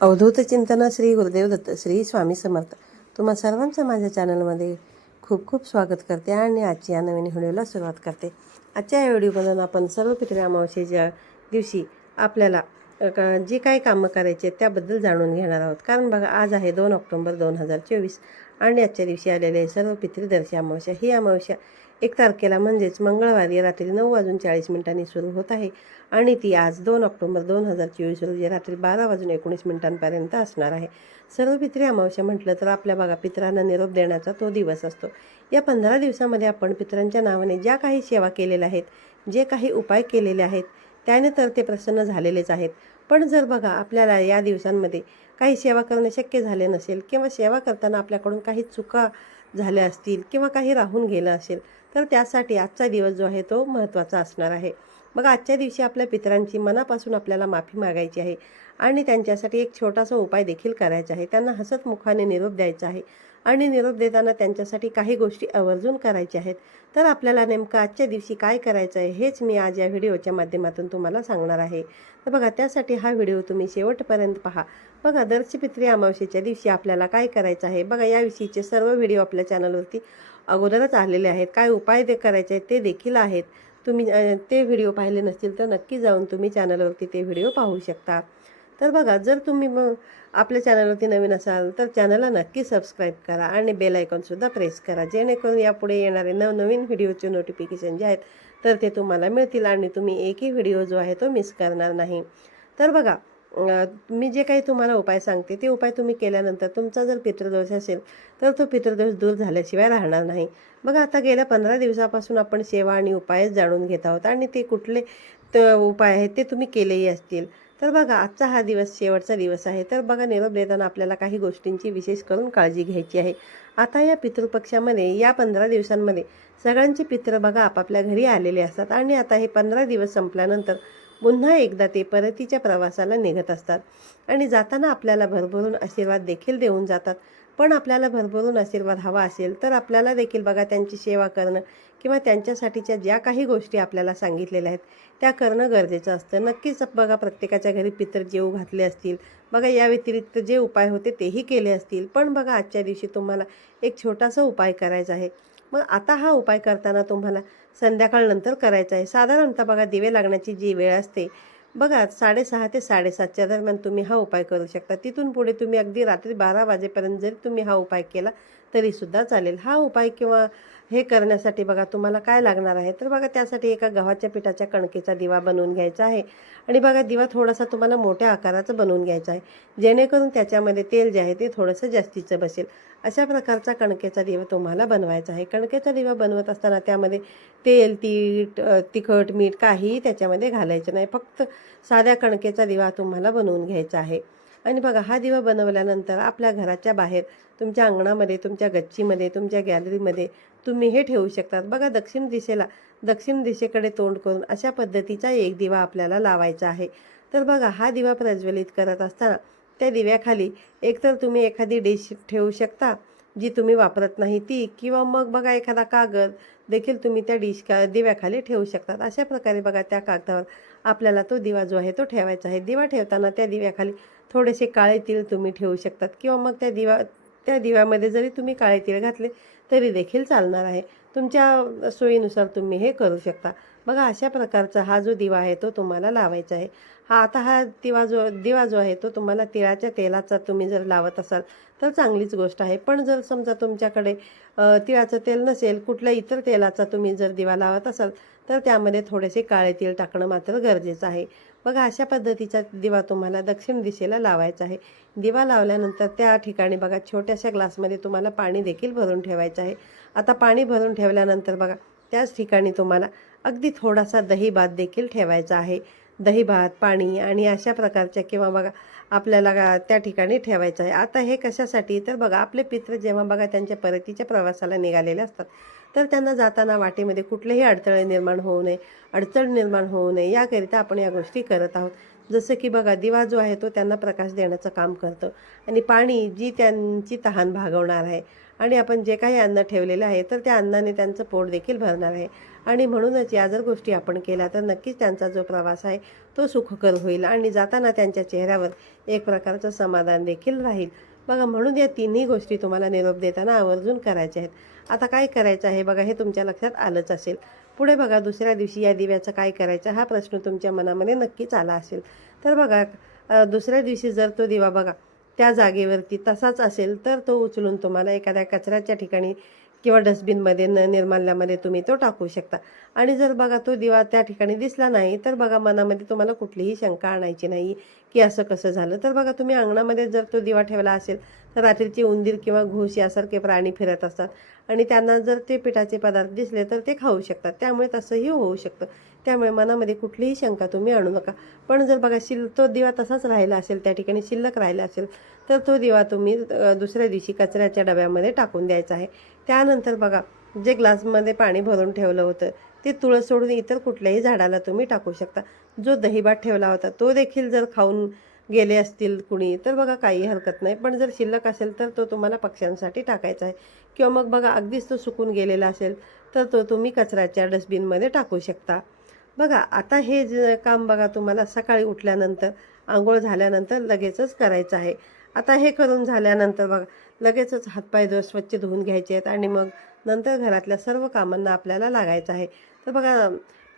अवधूत चिंतन श्री गुरुदेव दत्त श्री स्वामी समर्थ. तुम्हा सर्वांचं माझ्या चॅनलमध्ये खूप खूप स्वागत करते आणि आजची या नवीन व्हिडिओला सुरुवात करते. आजच्या या व्हिडिओमधून आपण सर्व पितृ अमावस्येच्या दिवशी आपल्याला जी काही कामं करायची आहेत त्याबद्दल जाणून घेणार आहोत. कारण बघा आज आहे दोन ऑक्टोंबर दोन हजार चोवीस आणि आजच्या दिवशी आलेले आहे सर्व पितृदर्शी अमावस्या. ही अमावस्या एक तारखेला म्हणजेच मंगळवारी रात्री नऊ वाजून चाळीस मिनिटांनी सुरू होत आहे आणि ती आज दोन ऑक्टोबर दोन हजार चोवीस रोजी रात्री बारा वाजून एकोणीस मिनिटांपर्यंत असणार आहे. सर्व पित्री अमावस्या म्हटलं तर आपल्या बघा पितरांना निरोप देण्याचा तो दिवस असतो. या पंधरा दिवसामध्ये आपण पितरांच्या नावाने ज्या काही सेवा केलेल्या आहेत जे काही उपाय केलेले आहेत त्याने तर ते प्रसन्न झालेलेच आहेत. पण जर बघा आपल्याला या दिवसांमध्ये काही सेवा करणे शक्य झाले नसेल किंवा सेवा करताना आपल्याकडून काही चुका झाल्या असतील किंवा काही राहून गेलं असेल तर त्यासाठी आजचा दिवस जो आहे तो महत्त्वाचा असणार आहे. मग आजच्या दिवशी आपल्या पितरांची मनापासून आपल्याला माफी मागायची आहे आणि त्यांच्यासाठी एक छोटासा उपाय देखील करायचा आहे. त्यांना हसत मुखाने निरोप द्यायचा आहे आणि निरोप देताना त्यांच्यासाठी काही गोष्टी आवर्जून करायच्या आहेत. तर आपल्याला नेमकं आजच्या दिवशी काय करायचं आहे हेच मी आज या व्हिडिओच्या माध्यमातून तुम्हाला सांगणार आहे. तर बघा त्यासाठी हा व्हिडिओ तुम्ही शेवटपर्यंत पहा. बघा दरची पित्री अमावस्येच्या दिवशी आपल्याला काय करायचं आहे? बघा याविषयीचे सर्व व्हिडिओ आपल्या चॅनलवरती अगोदरच आलेले आहेत. काय उपाय ते करायचे आहेत ते देखील आहेत. तुम्ही ते व्हिडिओ पाहिले नसतील तर नक्की जाऊन तुम्ही चॅनलवरती ते व्हिडिओ पाहू शकता. तर बघा जर तुम्ही मग आपल्या चॅनलवरती नवीन असाल तर चॅनलला नक्की सबस्क्राईब करा आणि बेल आयकॉनसुद्धा प्रेस करा जेणेकरून यापुढे येणारे नवनवीन व्हिडिओचे नोटिफिकेशन जे आहेत तर ते तुम्हाला मिळतील आणि तुम्ही एकही व्हिडिओ जो आहे तो मिस करणार नाही. तर बघा मी जे काही तुम्हाला उपाय सांगते ते उपाय तुम्ही केल्यानंतर तुमचा जर पितृदोष असेल तर तो पितृदोष दूर झाल्याशिवाय राहणार नाही. बघा आता गेल्या पंधरा दिवसापासून आपण सेवा आणि उपायच जाणून घेत आहोत आणि ते कुठले त उपाय आहेत ते तुम्ही केलेही असतील. तर बघा आजचा हा दिवस शेवटचा दिवस आहे. तर बघा निरोप देताना आपल्याला काही गोष्टींची विशेष करून काळजी घ्यायची आहे. आता या पितृपक्षामध्ये या पंधरा दिवसांमध्ये सगळ्यांचे पितृ बघा आपापल्या घरी आलेले असतात. आणि आता हे पंधरा दिवस संपल्यानंतर पुन्हा एकदा ते परतीच्या प्रवासाला निघत असतात. आणि जाताना आपल्याला भरभरून आशीर्वाद देखील देऊन जातात. पण आपल्याला भरभरून आशीर्वाद हवा असेल तर आपल्याला देखील बघा त्यांची सेवा करणं किंवा त्यांच्यासाठीच्या ज्या काही गोष्टी आपल्याला सांगितलेल्या आहेत त्या करणं गरजेचं असतं. नक्कीच बघा प्रत्येकाच्या घरी पितर जेऊ घातले असतील. बघा या व्यतिरिक्त जे उपाय होते तेही केले असतील. पण बघा आजच्या दिवशी तुम्हाला एक छोटासा उपाय करायचा आहे. मग आता हा उपाय करताना तुम्हाला संध्याकाळनंतर करायचा आहे. साधारणतः बघा दिवे लागण्याची जी वेळ असते बघा साडेसहा ते साडेसातच्या दरम्यान तुम्ही हा उपाय करू शकता. तिथून पुढे तुम्ही अगदी रात्री बारा वाजेपर्यंत जरी तुम्ही हा उपाय केला तरीसुद्धा चालेल. हा उपाय किंवा हे करण्यासाठी बघा तुम्हाला काय लागणार आहे? तर बघा त्यासाठी एका गव्हाच्या पिठाच्या कणकेचा दिवा बनवून घ्यायचा आहे. आणि बघा दिवा थोडासा तुम्हाला मोठ्या आकाराचा बनवून घ्यायचा आहे. जेणेकरून त्याच्यामध्ये तेल जे आहे ते थोडंसं जास्तीचं बसेल. अशा प्रकारचा कणकेचा दिवा तुम्हाला बनवायचा आहे. कणकेचा दिवा बनवत असताना त्यामध्ये तेल तीट तिखट मीठ काहीही त्याच्यामध्ये घालायचं नाही. फक्त साध्या कणकेचा दिवा तुम्हाला बनवून घ्यायचा आहे. आणि बघा हा दिवा बनवल्यानंतर आपल्या घराच्या बाहेर तुमच्या अंगणामध्ये तुमच्या गच्चीमध्ये तुमच्या गॅलरीमध्ये तुम्ही हे ठेवू शकतात. बघा दक्षिण दिशेला दक्षिण दिशेकडे तोंड करून अशा पद्धतीचा एक दिवा आपल्याला लावायचा आहे. तर बघा हा दिवा प्रज्वलित करत असताना त्या दिव्याखाली एकतर तुम्ही एखादी डिश ठेवू शकता जी तुम्ही वापरत नाही ती किंवा मग बघा एखादा कागद देखील तुम्ही त्या डिश का दिव्याखाली ठेवू शकतात. अशा प्रकारे बघा त्या कागदावर आपल्याला तो दिवा जो आहे तो ठेवायचा आहे. दिवा ठेवताना त्या दिव्याखाली थोडेसे काळे तीळ तुम्ही ठेवू शकतात किंवा मग त्या दिवा त्या दिव्यामध्ये जरी तुम्ही काळे तीळ घातले तरी देखील चालणार आहे. तुमच्या सोयीनुसार तुम्ही हे करू शकता. बघा अशा प्रकारचा हा जो दिवा आहे तो तुम्हाला लावायचा आहे. हा आता हा दिवा जो दिवा जो आहे तो तुम्हाला तिळाच्या तेलाचा तुम्ही जर लावत असाल तर चांगलीच गोष्ट आहे. पण जर समजा तुमच्याकडे तिळाचं तेल नसेल कुठल्या इतर तेलाचा तुम्ही जर दिवा लावत असाल तर त्यामध्ये थोडेसे काळे तीळ टाकणं मात्र गरजेचं आहे. बघा अशा पद्धतीचा दिवा तुम्हाला दक्षिण दिशेला लावायचा आहे. दिवा लावल्यानंतर त्या ठिकाणी बघा छोट्याशा ग्लासमध्ये तुम्हाला पाणी देखील भरून ठेवायचं आहे. आता पाणी भरून ठेवल्यानंतर बघा त्याच ठिकाणी तुम्हाला अगदी थोडासा दही भात देखील ठेवायचा आहे. दही भात पाणी आणि अशा प्रकारच्या किंवा बघा आपल्याला त्या ठिकाणी ठेवायचं आहे. आता हे कशासाठी? तर बघा आपले पित्र जेव्हा बघा त्यांच्या परतीच्या प्रवासाला निघालेले असतात तर त्यांना जाताना वाटेमध्ये कुठलेही अडथळे निर्माण होऊ नये अडचण निर्माण होऊ नये याकरिता आपण या गोष्टी करत आहोत. जसं की बघा दिवा जो आहे तो त्यांना प्रकाश देण्याचं काम करतो आणि पाणी जी त्यांची तहान भागवणार आहे आणि आपण जे काही अन्न ठेवलेलं आहे तर त्या अन्नाने त्यांचं पोट देखील भरणार आहे. आणि म्हणूनच या जर गोष्टी आपण केल्या तर नक्कीच त्यांचा जो प्रवास आहे तो सुखकर होईल आणि जाताना त्यांच्या चेहऱ्यावर एक प्रकारचं समाधान देखील राहील. बघा म्हणून या तिन्ही गोष्टी तुम्हाला निरोप देताना आवर्जून करायच्या आहेत. आता काय करायचं आहे? बघा हे तुमच्या लक्षात आलंच असेल. पुढे बघा दुसऱ्या दिवशी या दिव्याचं काय करायचं? हा प्रश्न तुमच्या मनामध्ये नक्कीच आला असेल. तर बघा दुसऱ्या दिवशी जर तो दिवा बघा त्या जागेवरती तसाच असेल तर तो उचलून तुम्हाला एखाद्या कचऱ्याच्या ठिकाणी किंवा डस्टबिनमध्ये न निर्माल्यामध्ये तुम्ही तो टाकू शकता. आणि जर बघा तो दिवा त्या ठिकाणी दिसला नाही तर बघा मनामध्ये तुम्हाला कुठलीही शंका आणायची नाही की असं कसं झालं. तर बघा तुम्ही अंगणामध्ये जर तो दिवा ठेवला असेल तर रात्रीची उंदीर किंवा घुस यासारखे प्राणी फिरत असतात आणि त्यांना जर ते पिठाचे पदार्थ दिसले तर ते खाऊ शकतात. त्यामुळे तसंही होऊ शकतं. त्यामुळे मनामध्ये कुठलीही शंका तुम्ही आणू नका. पण जर बघा शिल तो दिवा तसाच राहिला असेल त्या ठिकाणी शिल्लक राहिला असेल तर तो दिवा तुम्ही दुसऱ्या दिवशी कचऱ्याच्या डब्यामध्ये टाकून द्यायचा आहे. त्यानंतर बघा जे ग्लासमध्ये पाणी भरून ठेवलं होतं ते तुळस सोडून इतर कुठल्याही झाडाला तुम्ही टाकू शकता. जो दहीभात ठेवला होता तो देखील जर खाऊन गेले असतील कुणी तर बघा काही हरकत नाही. पण जर शिल्लक असेल तर तो तुम्हाला पक्ष्यांसाठी टाकायचा आहे. किंवा मग बघा अगदीच तो सुकून गेलेला असेल तर तो तुम्ही कचऱ्याच्या डस्टबिनमध्ये टाकू शकता. बघा आता हे जे काम बघा तुम्हाला सकाळी उठल्यानंतर आंघोळ झाल्यानंतर लगेचच करायचं आहे. आता हे करून झाल्यानंतर बघा लगेचच हातपाय स्वच्छ धुवून घ्यायचे आहेत आणि मग नंतर घरातल्या सर्व कामांना आपल्याला लागायचं आहे. तर बघा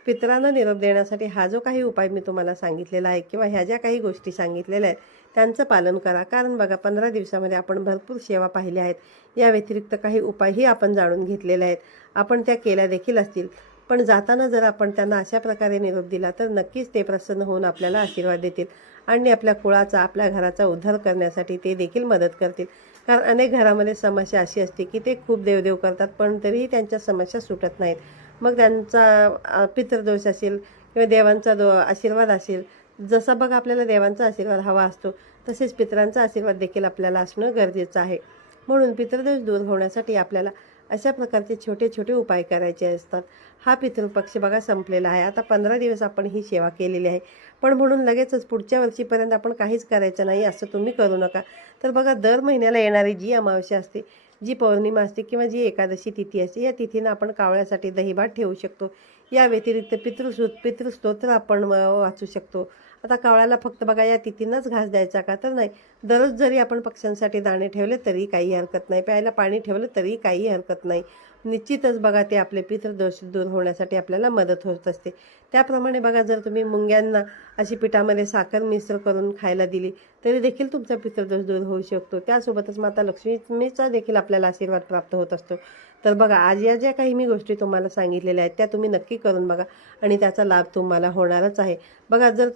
पितरांना निरोप देण्यासाठी हा जो काही उपाय मी तुम्हाला सांगितलेला आहे किंवा ह्या ज्या काही गोष्टी सांगितलेल्या आहेत त्यांचं पालन करा. कारण बघा पंधरा दिवसामध्ये आपण भरपूर सेवा पाहिल्या आहेत. या व्यतिरिक्त काही उपायही आपण जाणून घेतलेले आहेत. आपण त्या केल्या देखील असतील. पण जाताना जर आपण त्यांना अशा प्रकारे निरोप दिला तर नक्कीच ते प्रसन्न होऊन आपल्याला आशीर्वाद देतील आणि आपल्या कुळाचा आपल्या घराचा उद्धार करण्यासाठी ते देखील मदत करतील. कारण अनेक घरामध्ये समस्या अशी असते की ते खूप देवदेव करतात पण तरीही त्यांच्या समस्या सुटत नाहीत. मग त्यांचा पितृदोष असेल किंवा देवांचा दो आशीर्वाद असेल जसा बघ आपल्याला देवांचा आशीर्वाद हवा असतो तसेच पितरांचा आशीर्वाद देखील आपल्याला असणं गरजेचं आहे. म्हणून पितृदोष दूर होण्यासाठी आपल्याला अशा प्रकारचे छोटे छोटे उपाय करायचे असतात. हा पितृपक्ष बघा संपलेला आहे. आता पंधरा दिवस आपण ही सेवा केलेली आहे. पण म्हणून लगेचच पुढच्या वर्षीपर्यंत आपण काहीच करायचं नाही असं तुम्ही करू नका. तर बघा दर महिन्याला येणारी जी अमावस्या असते जी पौर्णिमा असते किंवा जी एकादशी तिथी असते या तिथीनं आपण कावळ्यासाठी दहीभात ठेवू शकतो. या व्यतिरिक्त पितृसु पितृस्तोत्र आपण वाचू शकतो. आता कावळ्याला फक्त बघा या तिथीनंच घास द्यायचा का तर नाही. दररोज जरी आपण पक्ष्यांसाठी दाणे ठेवले तरी काही हरकत नाही. प्यायला पाणी ठेवलं तरी काही हरकत नाही. निश्चितच बघा ते आपले पितृदोष दूर होण्यासाठी आपल्याला मदत होत असते. त्याप्रमाणे बघा जर तुम्ही मुंग्यांना अशी पिठामध्ये साखर मिश्र करून खायला दिली तरी देखील तुमचा पितृदोष दूर होऊ शकतो. त्यासोबतच माता लक्ष्मीचा देखील आपल्याला आशीर्वाद प्राप्त होत असतो. तर बघा आज या ज्या काही मी गोष्टी तुम्हाला सांगितलेल्या आहेत त्या तुम्ही नक्की करून बघा आणि त्याचा लाभ तुम्हाला होणारच आहे. बघा जर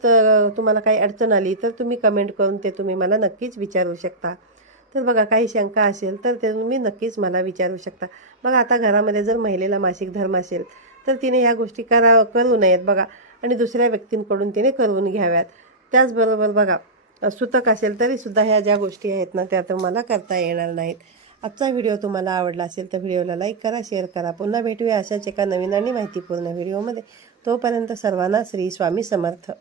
तुम्हाला काही अडचण आली तर तुम्ही कमेंट करून ते तुम्ही मला नक्कीच विचारू शकता. तर बघा काही शंका असेल तर ते तुम्ही नक्कीच मला विचारू शकता. बघा आता घरामध्ये जर महिलेला मासिक धर्म असेल तर तिने ह्या गोष्टी करा करू नयेत बघा. आणि दुसऱ्या व्यक्तींकडून तिने करून घ्याव्यात. त्याचबरोबर बघा सुतक असेल तरीसुद्धा ह्या ज्या गोष्टी आहेत ना त्या तुम्हाला करता येणार नाहीत. आजचा व्हिडिओ तुम्हाला आवडला असेल तर व्हिडिओला लाईक करा शेअर करा. पुन्हा भेटूया अशाच एका नवीन आणि माहितीपूर्ण व्हिडिओमध्ये. तोपर्यंत सर्वांना श्री स्वामी समर्थ.